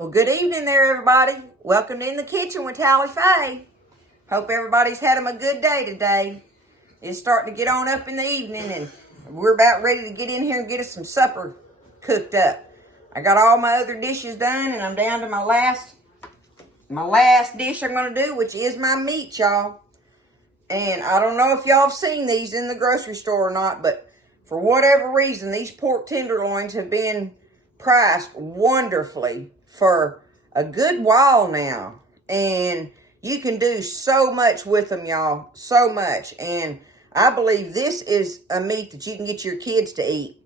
Well, good evening there, everybody. Welcome to In the Kitchen with Tally Faye. Hope everybody's had them a good day today. It's starting to get on up in the evening, and we're about ready to get in here and get us some supper cooked up. I got all my other dishes done, and I'm down to my last dish I'm going to do, which is my meat, y'all. And I don't know if y'all have seen these in the grocery store or not, but for whatever reason, these pork tenderloins have been priced wonderfully for a good while now, and you can do so much with them, y'all, so much. And I believe this is a meat that you can get your kids to eat,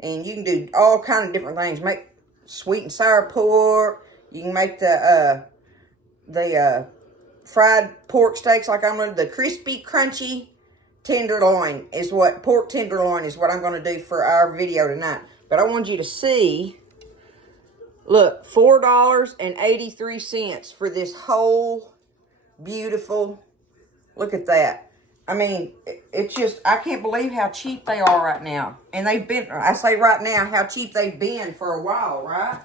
and you can do all kind of different things. Make sweet and sour pork. You can make the fried pork steaks like I'm gonna. The crispy, crunchy tenderloin is what pork tenderloin is what I'm gonna do for our video tonight. But I want you to see. Look, $4.83 for this whole beautiful, look at that. I mean, it's just, I can't believe how cheap they are right now. And they've been, I say right now, how cheap they've been for a while, right?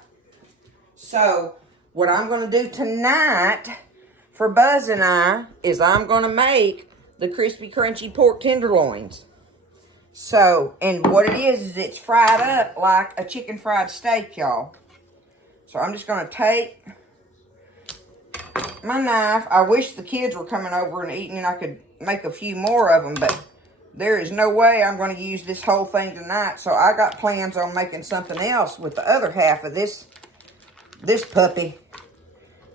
So, what I'm going to do tonight for Buzz and I is I'm going to make the crispy, crunchy pork tenderloins. So, and what it is it's fried up like a chicken fried steak, y'all. So I'm just going to take my knife. I wish the kids were coming over and eating and I could make a few more of them, but there is no way I'm going to use this whole thing tonight. So I got plans on making something else with the other half of this puppy.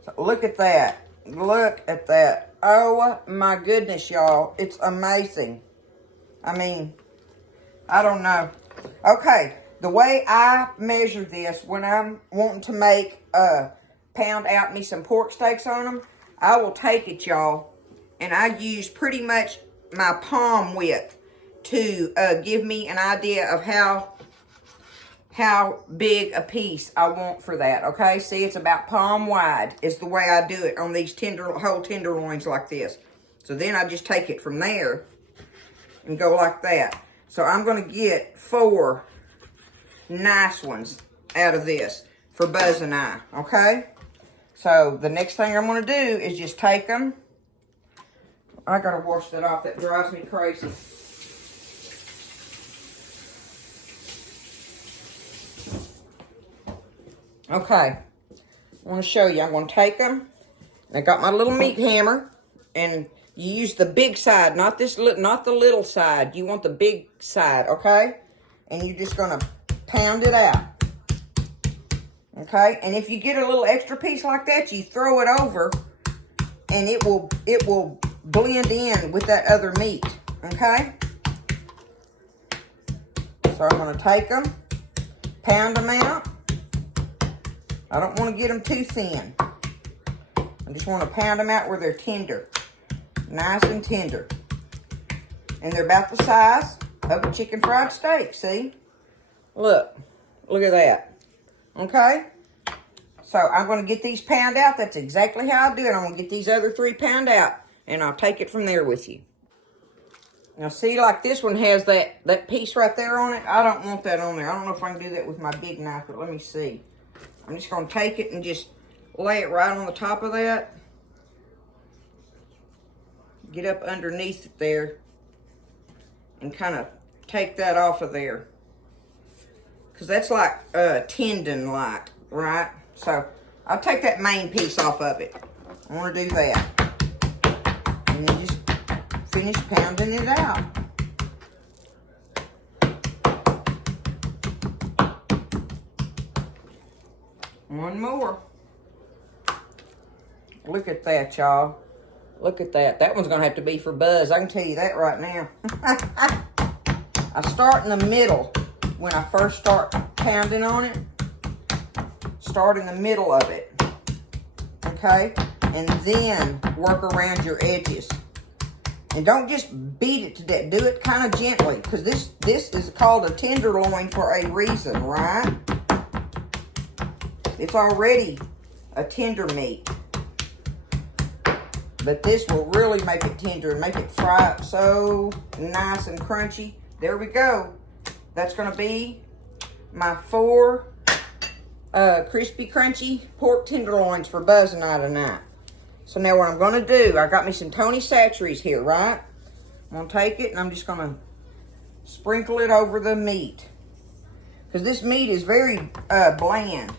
So look at that. Look at that. Oh my goodness, y'all. It's amazing. I mean, I don't know. Okay. The way I measure this, when I'm wanting to make, pound out me some pork steaks on them, I will take it, y'all, and I use pretty much my palm width to give me an idea of how big a piece I want for that, okay? See, it's about palm wide is the way I do it on these whole tenderloins like this. So then I just take it from there and go like that. So I'm going to get 4 nice ones out of this for Buzz and I, okay? So the next thing I'm going to do is just take them. I got to wash that off. That drives me crazy. Okay. I want to show you. I'm going to take them. I got my little meat hammer, and you use the big side, not the little side. You want the big side, okay? And you're just going to pound it out. Okay, and if you get a little extra piece like that, you throw it over, and it will blend in with that other meat. Okay. So I'm going to take them, pound them out. I don't want to get them too thin. I just want to pound them out where they're tender, nice and tender, and they're about the size of a chicken fried steak. See? Look at that. Okay? So I'm going to get these pound out. That's exactly how I do it. I'm going to get these other 3 pound out, and I'll take it from there with you. Now see, like this one has that piece right there on it. I don't want that on there. I don't know if I can do that with my big knife, but let me see. I'm just going to take it and just lay it right on the top of that. Get up underneath it there and kind of take that off of there. Because that's like tendon-like, right? So, I'll take that main piece off of it. I want to do that. And then just finish pounding it out. One more. Look at that, y'all. Look at that. That one's going to have to be for Buzz. I can tell you that right now. I start in the middle. When I first start pounding on it, start in the middle of it, okay? And then work around your edges. And don't just beat it to death. Do it kind of gently, because this is called a tenderloin for a reason, right? It's already a tender meat. But this will really make it tender and make it fry up so nice and crunchy. There we go. That's going to be my 4 crispy, crunchy pork tenderloins for Buzz and I tonight. So now what I'm going to do, I got me some Tony Chachere's here, right? I'm going to take it and I'm just going to sprinkle it over the meat. Because this meat is very bland.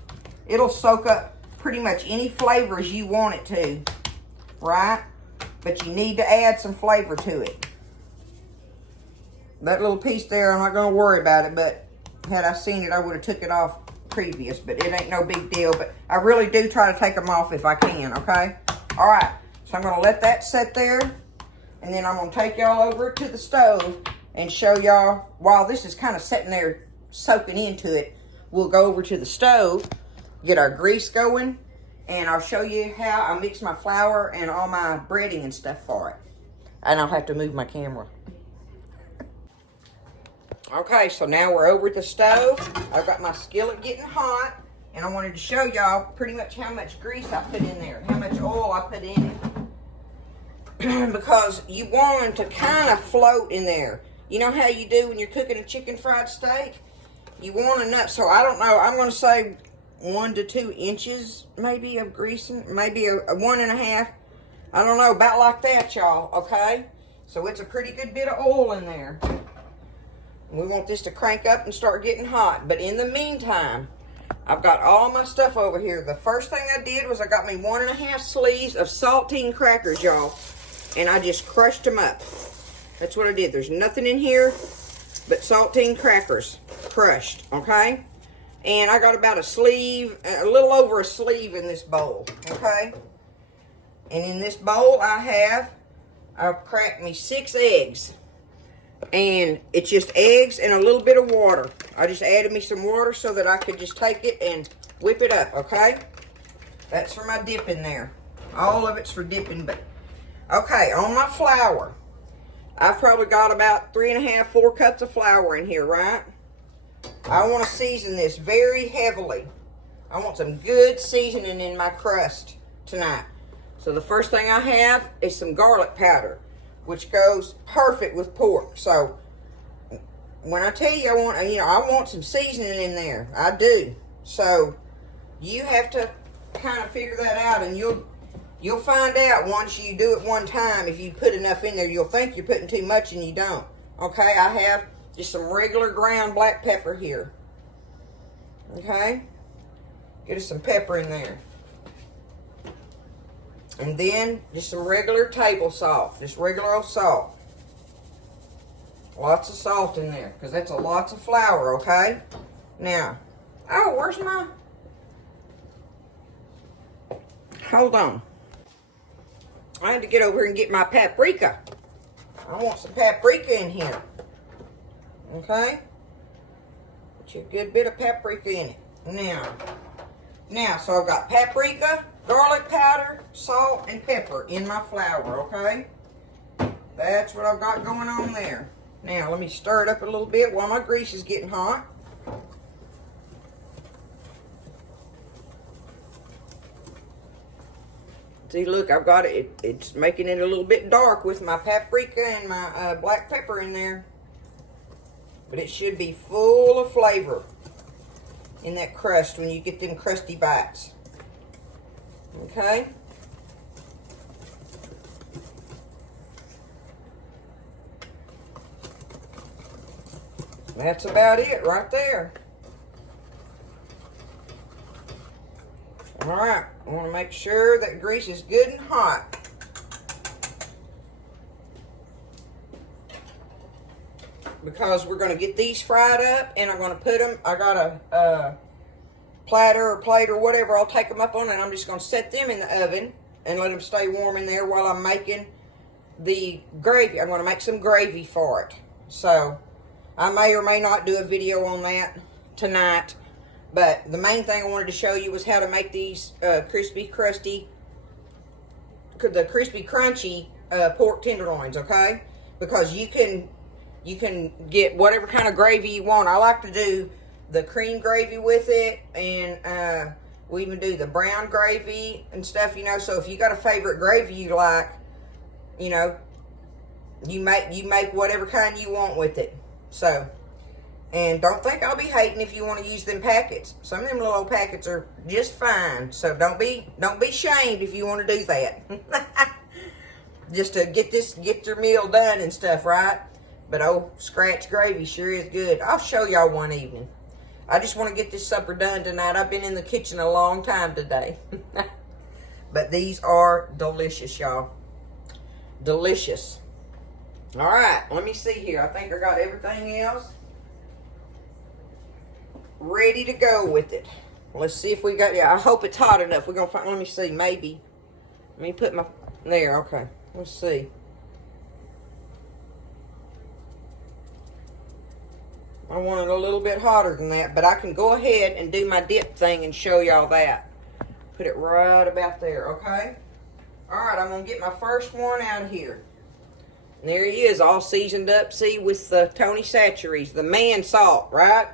It'll soak up pretty much any flavors you want it to, right? But you need to add some flavor to it. That little piece there, I'm not going to worry about it, but had I seen it, I would have took it off previous, but it ain't no big deal. But I really do try to take them off if I can, okay? All right, so I'm going to let that sit there, and then I'm going to take y'all over to the stove and show y'all, while this is kind of sitting there soaking into it, we'll go over to the stove, get our grease going, and I'll show you how I mix my flour and all my breading and stuff for it. And I'll have to move my camera. Okay, so now we're over at the stove. I've got my skillet getting hot, and I wanted to show y'all pretty much how much grease I put in there, how much oil I put in it. Because you want them to kind of float in there. You know how you do when you're cooking a chicken fried steak? You want enough, so I don't know, I'm going to say 1 to 2 inches maybe of greasing, maybe a 1.5. I don't know, about like that, y'all, okay? So it's a pretty good bit of oil in there. We want this to crank up and start getting hot. But in the meantime, I've got all my stuff over here. The first thing I did was I got me 1.5 sleeves of saltine crackers, y'all. And I just crushed them up. That's what I did. There's nothing in here but saltine crackers crushed, okay? And I got about a sleeve, a little over a sleeve in this bowl, okay? And in this bowl I've cracked me 6 eggs. And it's just eggs and a little bit of water. I just added me some water so that I could just take it and whip it up, okay? That's for my dipping there. All of it's for dipping, but... Okay, on my flour, I've probably got about 3.5, 4 cups of flour in here, right? I want to season this very heavily. I want some good seasoning in my crust tonight. So the first thing I have is some garlic powder, which goes perfect with pork. So when I tell you I want some seasoning in there, I do. So you have to kind of figure that out, and you'll find out once you do it one time. If you put enough in there, you'll think you're putting too much and you don't. Okay, I have just some regular ground black pepper here. Okay, get us some pepper in there. And then just some regular table salt, just regular old salt. Lots of salt in there, because that's lots of flour, okay? Now, oh, where's my... Hold on. I had to get over here and get my paprika. I want some paprika in here. Okay? Put you a good bit of paprika in it. Now, so I've got paprika, garlic powder, salt, and pepper in my flour, okay? That's what I've got going on there. Now, let me stir it up a little bit while my grease is getting hot. See, look, I've got it. It's making it a little bit dark with my paprika and my black pepper in there. But it should be full of flavor in that crust when you get them crusty bites. Okay? That's about it right there. Alright, I want to make sure that grease is good and hot. Because we're going to get these fried up, and I'm going to put them, I got a platter or plate or whatever, I'll take them up on, and I'm just going to set them in the oven and let them stay warm in there while I'm making the gravy. I'm going to make some gravy for it. So, I may or may not do a video on that tonight, but the main thing I wanted to show you was how to make these crispy, crunchy pork tenderloins, okay? Because you can get whatever kind of gravy you want. I like to do the cream gravy with it, and we even do the brown gravy and stuff, you know. So if you got a favorite gravy you like, you know, you make whatever kind you want with it. So, And don't think I'll be hating if you want to use them packets. Some of them little old packets are just fine. So don't be shamed if you want to do that. Just to get your meal done and stuff, right? But oh, scratch gravy sure is good. I'll show y'all one evening. I just want to get this supper done tonight. I've been in the kitchen a long time today. But these are delicious, y'all. Delicious. All right, let me see here. I think I got everything else ready to go with it. Let's see if we got, yeah, I hope it's hot enough. We're going to find, let me see, maybe. Let me put my, there, okay. Let's see. I want it a little bit hotter than that, but I can go ahead and do my dip thing and show y'all that. Put it right about there, okay? All right, I'm going to get my first one out of here. And there he is, all seasoned up, see, with the Tony Chachere's, the man salt, right?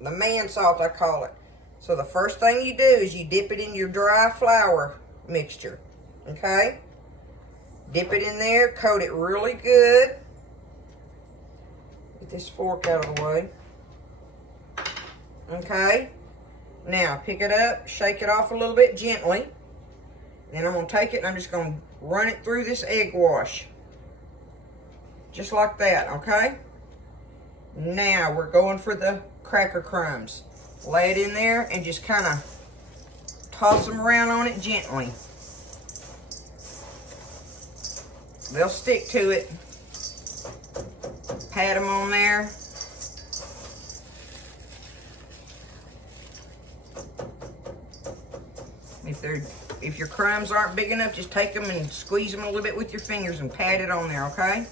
The man salt, I call it. So the first thing you do is you dip it in your dry flour mixture, okay? Dip it in there, coat it really good. Get this fork out of the way. Okay. Now, pick it up, shake it off a little bit gently. Then I'm going to take it and I'm just going to run it through this egg wash. Just like that, okay? Now, we're going for the cracker crumbs. Lay it in there and just kind of toss them around on it gently. They'll stick to it. Pat them on there. If your crumbs aren't big enough, just take them and squeeze them a little bit with your fingers and pat it on there, okay?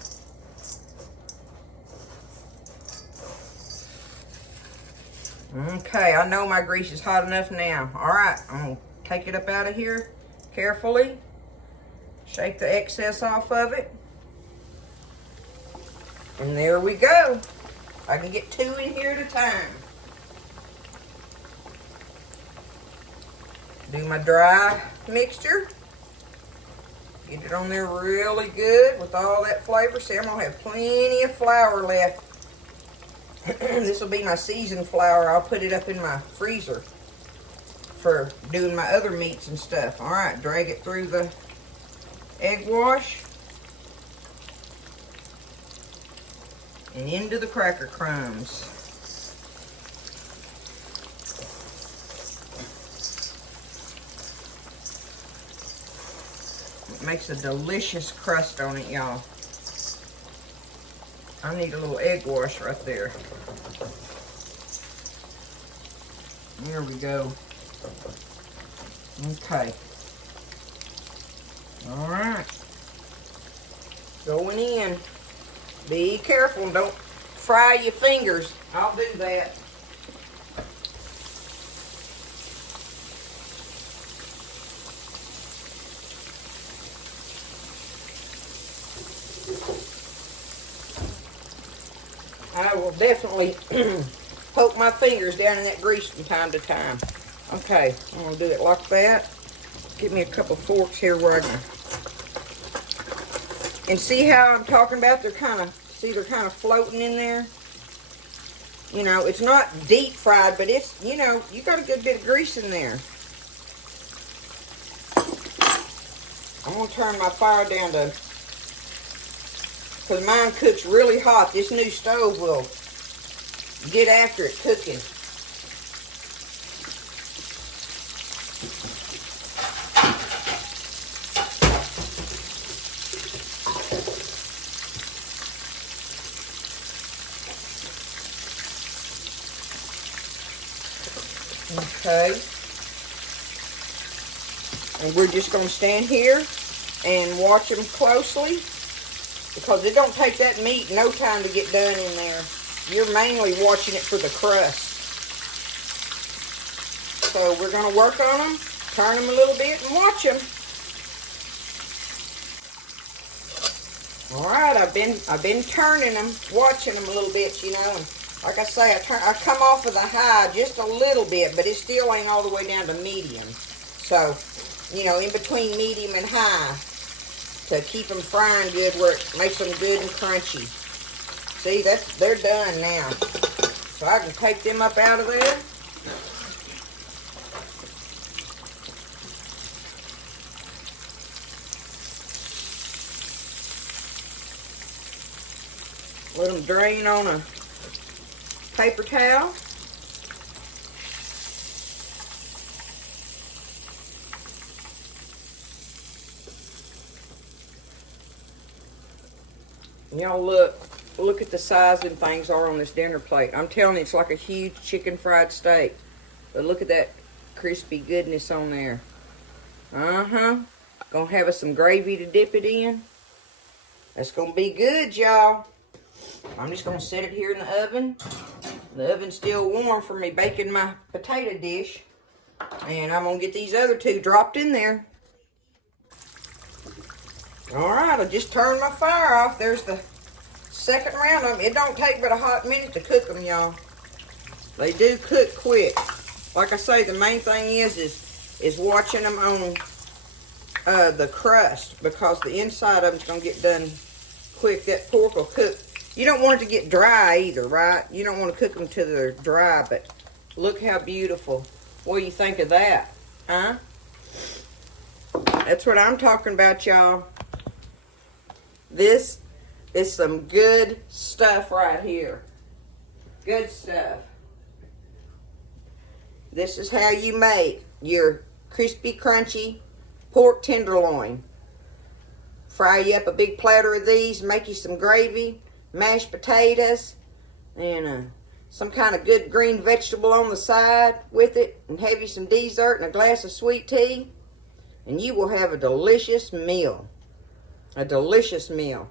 Okay, I know my grease is hot enough now. All right, I'm going to take it up out of here carefully. Shake the excess off of it. And there we go. I can get 2 in here at a time. Do my dry mixture. Get it on there really good with all that flavor. See, I'm going to have plenty of flour left. This will be my seasoned flour. I'll put it up in my freezer for doing my other meats and stuff. All right, drag it through the egg wash and into the cracker crumbs. It makes a delicious crust on it, y'all. I need a little egg wash right there. There we go. Okay. All right. Going in. Be careful. Don't fry your fingers. I'll do that. I will definitely poke my fingers down in that grease from time to time. Okay, I'm going to do it like that. Get me a couple forks here where I can. And see how I'm talking about? They're kind of floating in there. You know, it's not deep fried, but it's, you know, you got a good bit of grease in there. I'm going to turn my fire down to, because mine cooks really hot. This new stove will get after it cooking. Okay. And we're just going to stand here and watch them closely, because it don't take that meat no time to get done in there. You're mainly watching it for the crust. So we're going to work on them, turn them a little bit, and watch them. All right, I've been turning them, watching them a little bit, you know, and like I say, I come off of the high just a little bit, but it still ain't all the way down to medium. So, you know, in between medium and high to keep them frying good where it makes them good and crunchy. See, they're done now. So I can take them up out of there. Let them drain on a paper towel. Y'all look at the size them things are on this dinner plate. I'm telling you, it's like a huge chicken fried steak. But look at that crispy goodness on there. Gonna have us some gravy to dip it in. That's gonna be good, y'all. I'm just gonna set it here in the oven. The oven's still warm for me baking my potato dish. And I'm gonna get these other two dropped in there. Alright, I just turned my fire off. There's the second round of them. It don't take but a hot minute to cook them, y'all. They do cook quick. Like I say, the main thing is watching them on the crust, because the inside of them's going to get done quick. That pork will cook. You don't want it to get dry either, right? You don't want to cook them till they're dry, but look how beautiful. What do you think of that? Huh? That's what I'm talking about, y'all. This is some good stuff right here. Good stuff. This is how you make your crispy, crunchy pork tenderloin. Fry you up a big platter of these, make you some gravy, mashed potatoes, and some kind of good green vegetable on the side with it, and have you some dessert and a glass of sweet tea, and you will have a delicious meal. A delicious meal.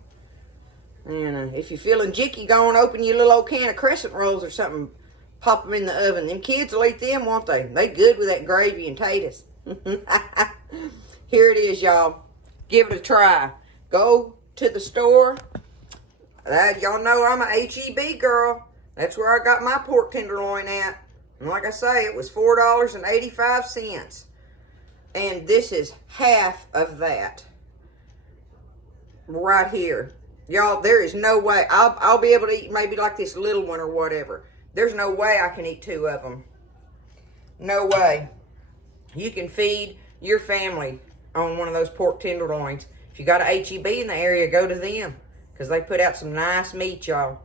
And if you're feeling jicky, go and open your little old can of crescent rolls or something. Pop them in the oven. Them kids will eat them, won't they? They good with that gravy and taters. Here it is, y'all. Give it a try. Go to the store. Y'all know I'm a H-E-B girl. That's where I got my pork tenderloin at. And like I say, it was $4.85. And this is half of that. Right here. Y'all, there is no way. I'll be able to eat maybe like this little one or whatever. There's no way I can eat two of them. No way. You can feed your family on one of those pork tenderloins. If you got a H-E-B in the area, go to them, because they put out some nice meat, y'all.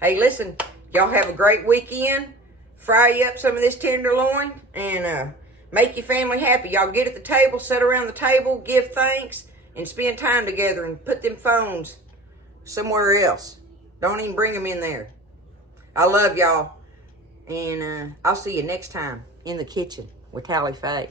Hey, listen, y'all have a great weekend. Fry you up some of this tenderloin and make your family happy. Y'all get at the table, sit around the table, give thanks, and spend time together, and put them phones somewhere else. Don't even bring them in there. I love y'all. And I'll see you next time in the kitchen with Tally Faye.